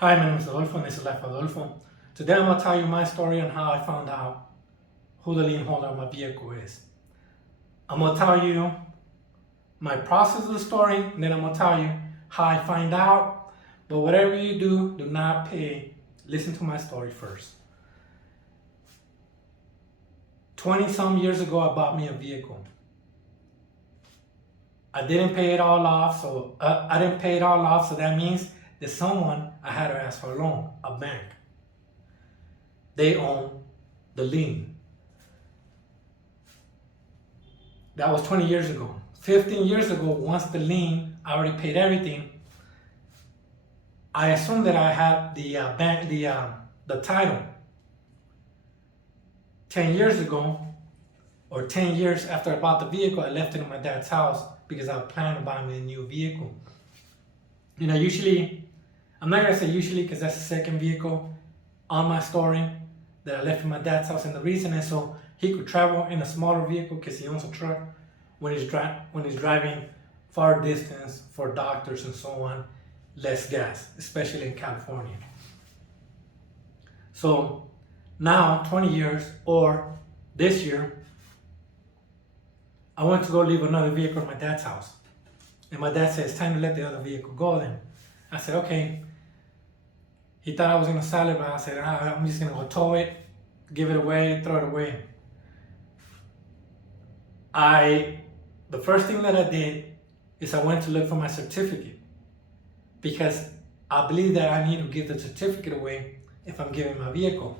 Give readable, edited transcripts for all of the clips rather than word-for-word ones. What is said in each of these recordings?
Hi, my name is Adolfo and this is Life Adolfo. Today I'm going to tell you my story on how I found out who the lien holder of my vehicle is. I'm going to tell you my process of the story, and then I'm going to tell you how I find out. But whatever you do, do not listen to my story first. 20-some years ago, I bought me a vehicle. I didn't pay it all off, so that means that someone I had to ask for a loan, a bank. They own the lien. That was 20 years ago. 15 years ago, once the lien, I already paid everything. I assumed that I had the title. 10 years ago, or 10 years after I bought the vehicle, I left it in my dad's house because I planned to buy me a new vehicle. Usually, I'm not gonna say usually because that's the second vehicle on my story that I left in my dad's house, and the reason is so he could travel in a smaller vehicle because he owns a truck when he's driving far distance for doctors and so on, less gas, especially in California. So now, 20 years, or this year, I went to go leave another vehicle in my dad's house. And my dad said, it's time to let the other vehicle go then. I said, okay. He thought I was gonna sell it, but I said, I'm just gonna go tow it, give it away, throw it away. The first thing that I did is I went to look for my certificate, because I believe that I need to give the certificate away if I'm giving my vehicle.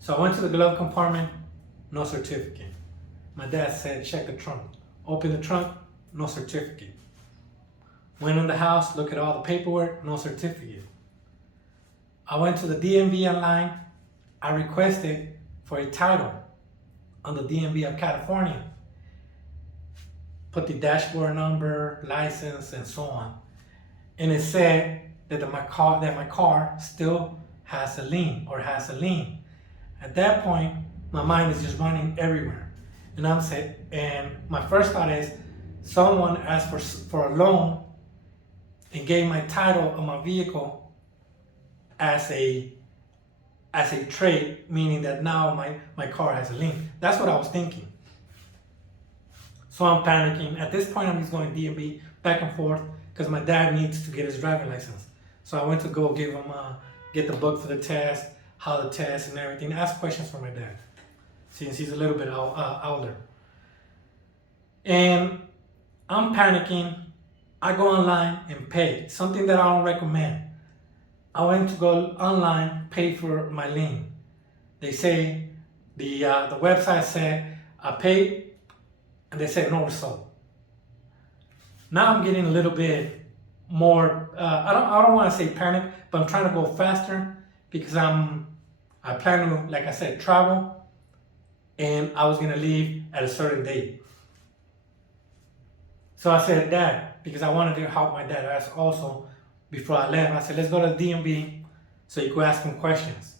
So I went to the glove compartment, no certificate. My dad said, check the trunk. Open the trunk, no certificate. Went in the house, look at all the paperwork, no certificate. I went to the DMV online. I requested for a title on the DMV of California. Put the dashboard number, license, and so on. And it said that my car still has a lien, or has a lien. At that point, my mind is just running everywhere. And my first thought is, someone asked for a loan and gave my title of my vehicle as a trade, meaning that now my car has a lien. That's what I was thinking. So I'm panicking. At this point, I'm just going DMV back and forth because my dad needs to get his driving license. So I went to go get the book for the test, how the test and everything, ask questions for my dad, since he's a little bit older. And I'm panicking. I go online and pay, something that I don't recommend. I went to go online, pay for my lien. They say, the website said, I paid, and they said no result. Now I'm getting a little bit more, I don't want to say panic, but I'm trying to go faster because I plan to, like I said, travel, and I was gonna leave at a certain date. So I said, Dad, because I wanted to help my dad also before I left, I said, let's go to the DMV so you could ask him questions.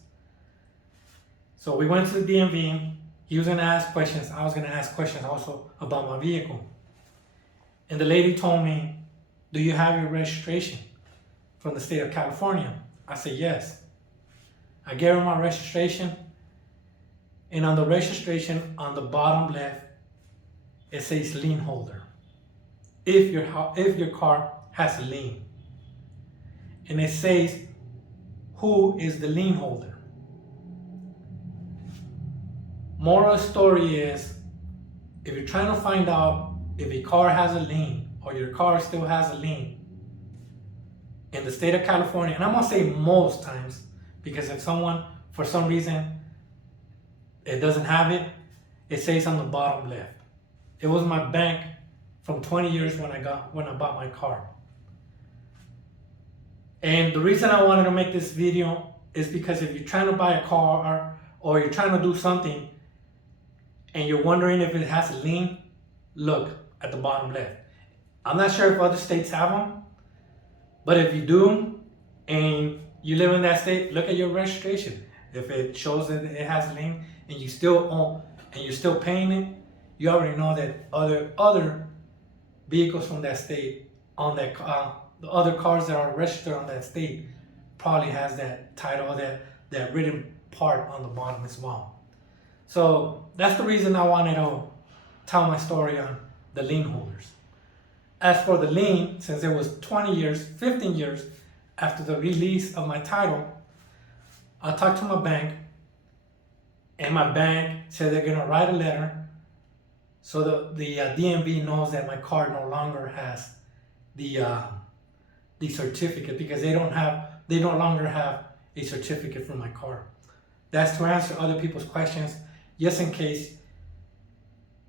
So we went to the DMV. He was gonna ask questions. I was gonna ask questions also about my vehicle. And the lady told me, do you have your registration from the state of California? I said, yes. I gave her my registration, and on the registration, on the bottom left, it says lien holder. If your car has a lien. And it says, who is the lien holder? Moral story is, if you're trying to find out if a car has a lien, or your car still has a lien, in the state of California, and I'm gonna say most times, because if someone, for some reason, it doesn't have it, it says on the bottom left. It was my bank from 20 years when I bought my car. And the reason I wanted to make this video is because if you're trying to buy a car, or you're trying to do something, and you're wondering if it has a lien, look at the bottom left. I'm not sure if other states have them, but if you do, and you live in that state, look at your registration. If it shows that it has a lien, and you still own, and you're still paying it, you already know that other vehicles from that state on that the other cars that are registered on that state probably has that title, that written part on the bottom as well. So that's the reason I wanted to tell my story on the lien holders. As for the lien, since it was 20 years, 15 years after the release of my title, I talked to my bank, and my bank said they're gonna write a letter so the DMV knows that my car no longer has the certificate, because they no longer have a certificate for my car. That's to answer other people's questions, just in case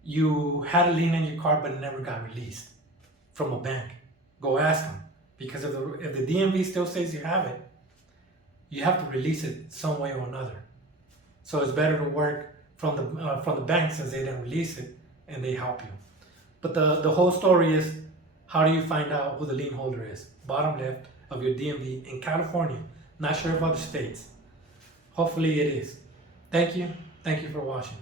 you had a lien on your car but it never got released from a bank. Go ask them, because if the DMV still says you have it, you have to release it some way or another. So it's better to work from the bank, since they didn't release it and they help you. But the whole story is, how do you find out who the lien holder is? Bottom left of your DMV in California. Not sure of other states. Hopefully it is. Thank you for watching.